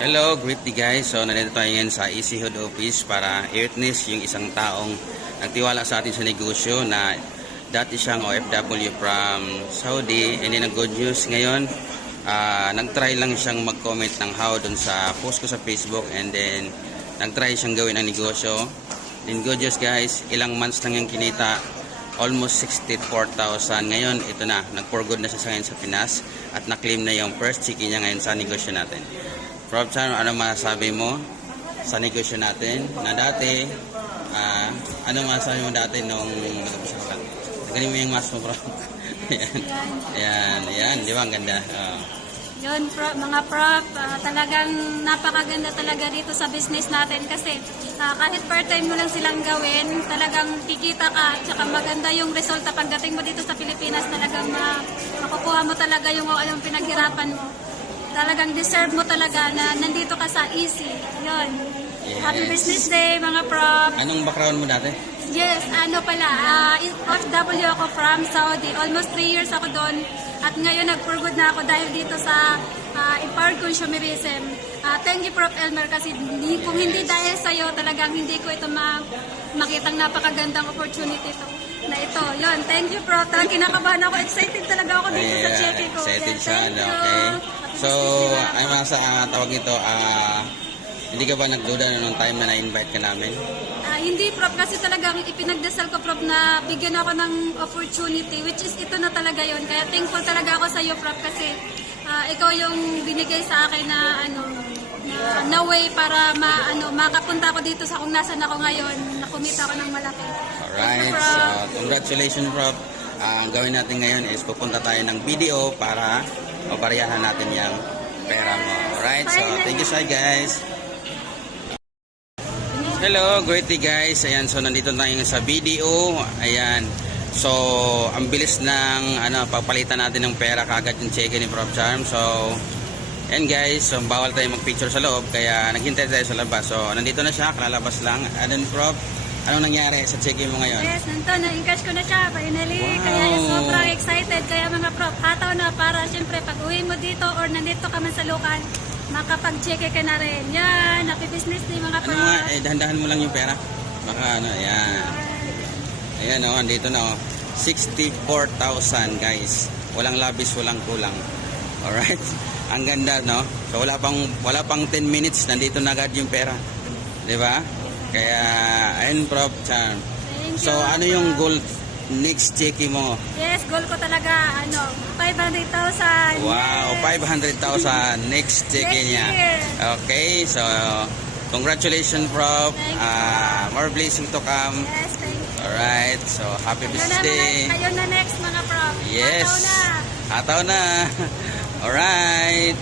Hello, greet you guys. So, nandito tayo ngayon sa Easy Hood Office para i-witness yung isang taong nagtiwala sa atin sa negosyo na dati siyang OFW from Saudi. And then, ang good news ngayon, nag-try lang siyang mag-comment ng how dun sa post ko sa Facebook. And then, nag-try siyang gawin ang negosyo. Then, good news guys, ilang months lang yung kinita. Almost 64,000. Ngayon, ito na, nag-for good na siya ngayon sa Pinas at na-claim na yung first chicken niya ngayon sa negosyo natin. Prof. Chan, ano masasabi mo sa negosyo natin na dati, ano masasabi mo dati nung nag-umpisa ka lang? Galing mo yung mask mo, Prof. Ayan, di ba ang ganda? Yun, mga prof, talagang napakaganda talaga dito sa business natin kasi kahit part-time mo lang silang gawin, talagang kikita ka at saka maganda yung resulta pagdating mo dito sa Pilipinas, talagang makukuha mo talaga yung pinaghirapan mo. Talagang deserve mo talaga na nandito ka sa Easy. Yun. Yes. Happy business day, mga prof. Anong background mo dati? Yes, OFW ako from Saudi. Almost 3 years ako doon. At ngayon nag-for good na ako dahil dito sa empowered consumerism. Thank you, Prof. Elmer, kasi kung hindi dahil sa'yo, talagang hindi ko ito makitang napakagandang opportunity na ito. Yun, thank you, Prof. Talagang kinakabahan ako. Excited talaga ako dito sa cheque ko. Excited Yeah, siya. thank you. Okay. So, ay mga sa tawag nito, hindi ka ba nagduda nung time na na-invite ka namin? Hindi, Prof, kasi talagang ipinagdasal ko, Prof, na bigyan ako ng opportunity, which is ito na talaga yon. Kaya thankful talaga ako sa iyo, Prof, kasi ikaw yung binigay sa akin na way para makapunta ako dito sa kung nasan ako ngayon, na kumita ako ng malaki. Alright, so congratulations, Prof. Ang gawin natin ngayon is pupunta tayo ng video para mapariyahan natin yung pera mo. Alright, so thank you so guys. Hello, great day guys. Ayan, so nandito tayo sa video. Ayan. So, ang bilis ng pagpalitan natin ng pera kagad yung check ni Prof. Charm. So, ayan guys, so bawal tayo mag-picture sa loob kaya naghintay tayo sa labas. So, nandito na siya, kalalabas lang. And then, Prof, anong nangyari sa check mo ngayon? Yes, nandito, na-encash ko na siya, finally. Wow. Kaya sobrang excited. Kaya mga Prof, hataw na para siyempre pag uwi mo dito or nandito ka man sa lokal, makapag-check ka na rin. Yan, happy business day mga Prof. Ano nga, dahan-dahan mo lang yung pera. Baka ayan. Ayan andito na 64,000 guys. Walang labis, walang kulang. Alright. Ang ganda, no? So wala pang 10 minutes, nandito na agad yung pera. 'Di ba? Kaya ayun, Prof. Chan. So ano yung goal next check mo? Yes, goal ko talaga 500,000. Wow, 500,000 next check niya. Okay, so congratulations, Prof. More blessing to come. Yes, thank you. Alright, so happy business day. Kayo na next mga Prof. Yes. Hataw na. Hataw na. Alright.